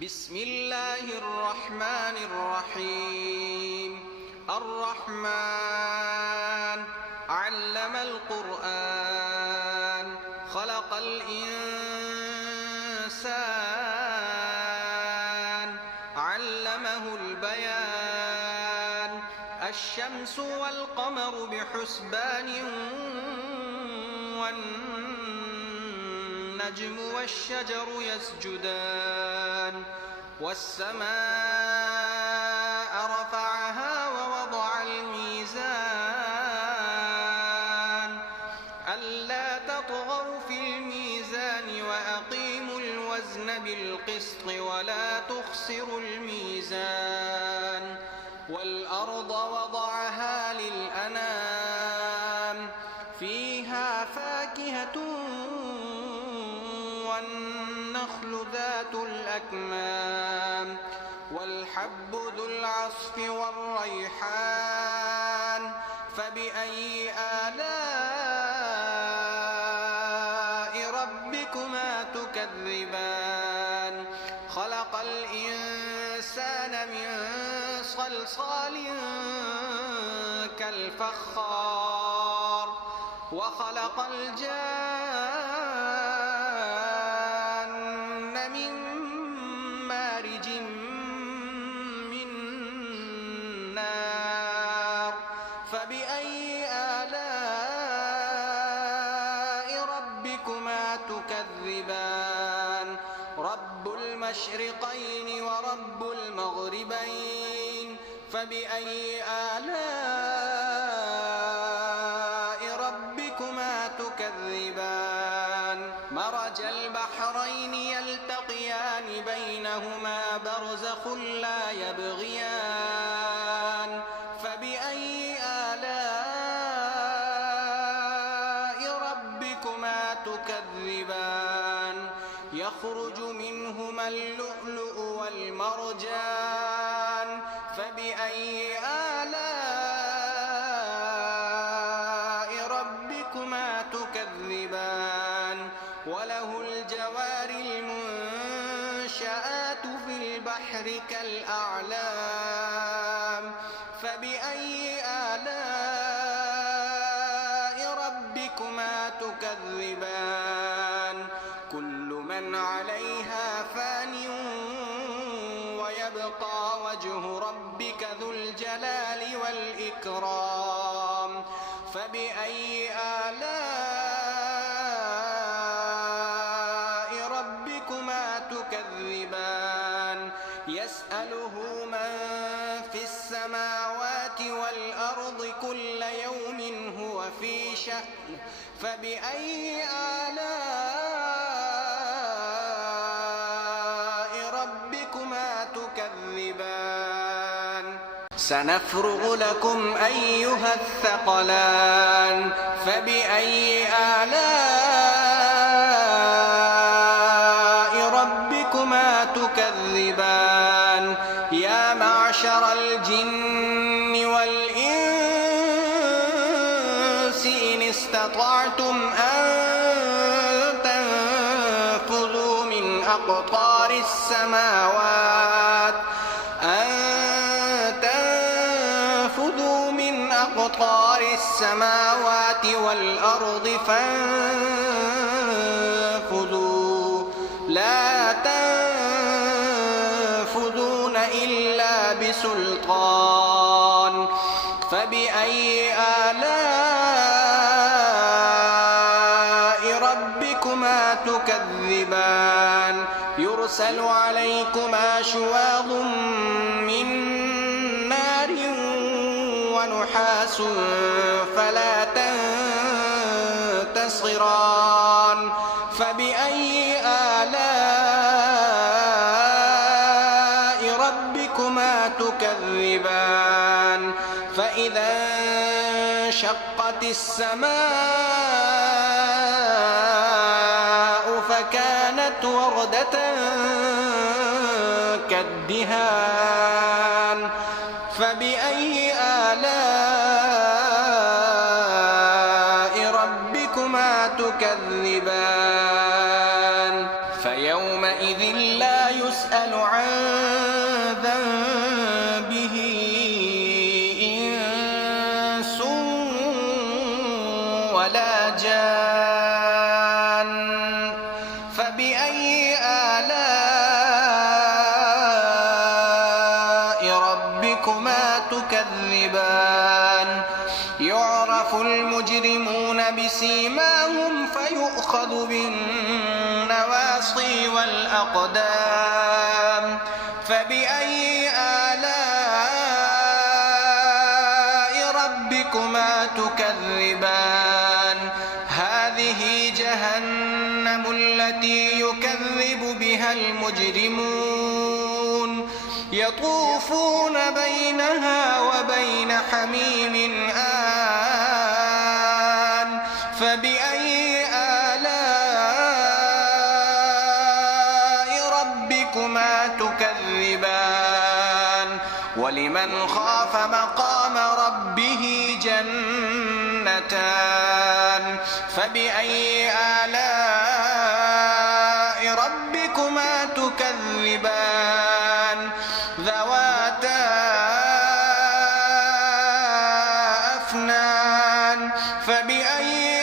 بسم الله الرحمن الرحيم. الرحمن علم القرآن خلق الإنسان علمه البيان. الشمس والقمر بحسبان والنجم والشجر يسجدان. والسماء رفعها ووضع الميزان ألا تطغوا في الميزان وأقيموا الوزن بالقسط ولا تخسروا الميزان. والأرض وضعها للأنام فيها فاكهة والنخل ذات الأكمام والحب ذو العصف والريحان. فبأي آلاء ربكما تكذبان. خلق الإنسان من صلصال كالفخار وخلق الجان من مارج من نار. فبأي آلاء ربكما تكذبان. رب المشرقين ورب المغربين. فبأي آلاء ربكما تكذبان. مرج البحرين يلتقيان بينهما برزخ لا يبغيان. فبأي آلاء ربكما تكذبان. يخرج منهما اللؤلؤ والمرجان. فبأي آلاء ربكما تكذبان. وله الجوار المنشآت في البحر كالأعلام. فبأي آلاء ربكما تكذبان. كل من عليها فان ويبقى وجه ربك ذو الجلال والإكرام. فبأي آلاء ربكما تكذبان. يسأله من في السماوات والأرض كل يوم هو في شأن. فبأي آلاء ربكما تكذبان. سنفرغ لكم أيها الثقلان. فبأي آلاء ربكما تكذبان. يا معشر الجن والإنس إن استطعتم أن تنفذوا من أقطار السماوات والأرض فانفذوا لا تنفذون إلا بسلطان. فبأي آلاء ربكما تكذبان. يرسل عليكما شواظ من نار ونحاس فلا تنتصران. فبأي آلاء ربكما تكذبان. فإذا انشقت السماء فكانت وردة كالدهان. فبأي آلاء ربكما تكذبان. فيومئذ لا يسأل عن ذنبه إنس ولا جان فبأي آلاء ربكما تكذبان يعرف المجرمون بسيماهم فيؤخذ بالنواصي والأقدام فبأي آلاء ربكما تكذبان هذه جهنم التي يكذب بها المجرمون يطوفون بينها وبين حميم آن فبأي آلاء ربكما تكذبان ولمن خاف مقام ربه جنتان فبأي آلاء ربكما تكذبان ذواتا أفنان فبأي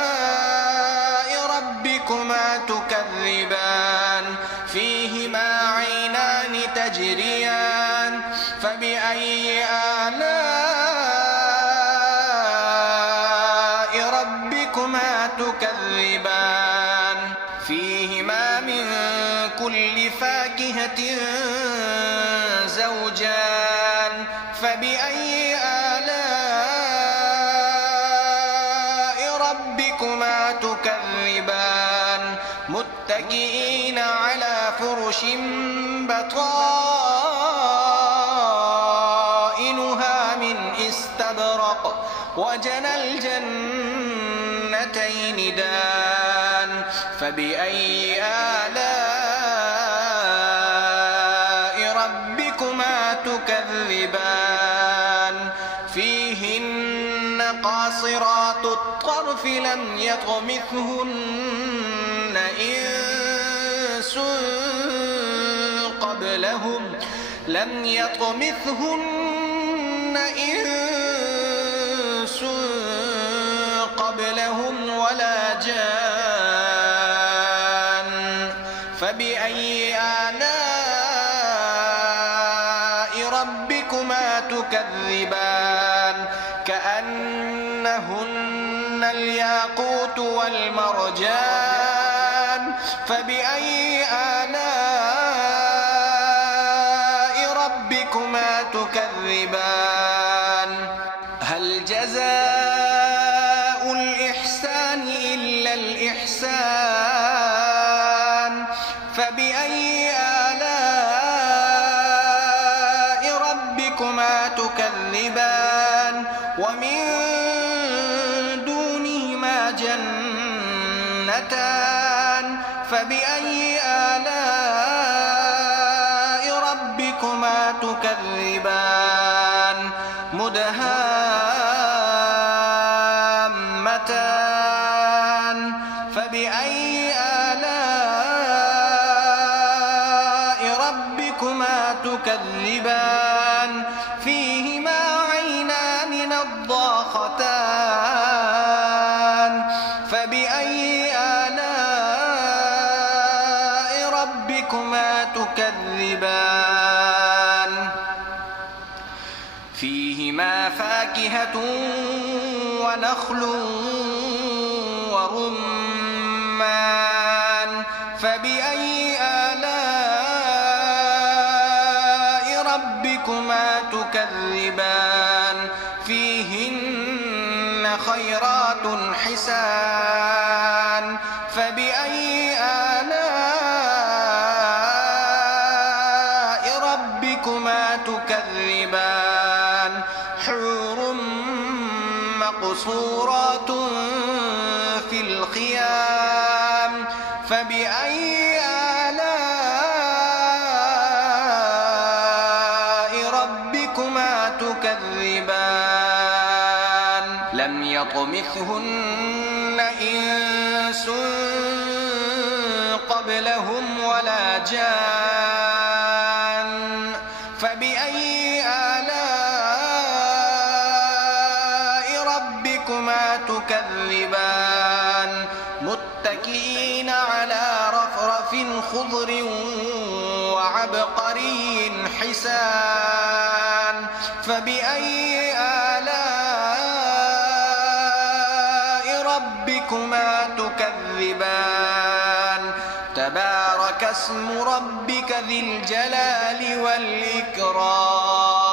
آلاء ربكما تكذبان فيهما عينان تجريان فبأي آلاء ربكما تكذبان فيهما من كل فاكهة زوجان فبأي آلاء ربكما تكذبان متكئين على فرش بطائنها من استبرق وجنى الجنتين دان فبأي آلاء ربكما تكذبان فيهن قاصرات الطرف لم يطمثهن إنس قبلهم ولا جان فبأي آلاء ربكما تكذبان كأنهن الياقوت والمرجان فبأي آلاء ربكما تكذبان هل جزاء الإحسان إلا الإحسان فبأي آلاء ربكما تكذبان ومن دونهما جنتان فبأي آلاء ربكما تكذبان مدهامتان فبأي آلاء ربكما تكذبان فيهما عينان نضاختان فبأي آلاء ربكما تكذبان فيهما فاكهة ونخل ورمان فبأي آلاء ربكما تكذبان فيهن خيرات حسان فبأي آلاء ربكما تكذبان حور مقصورات في الخيام فبأي آلاء ربكما تكذبان لم يطمثهن إنس قبلهم ولا جان خضر وعبقري حسان فبأي آلاء ربكما تكذبان تبارك اسم ربك ذي الجلال والإكرام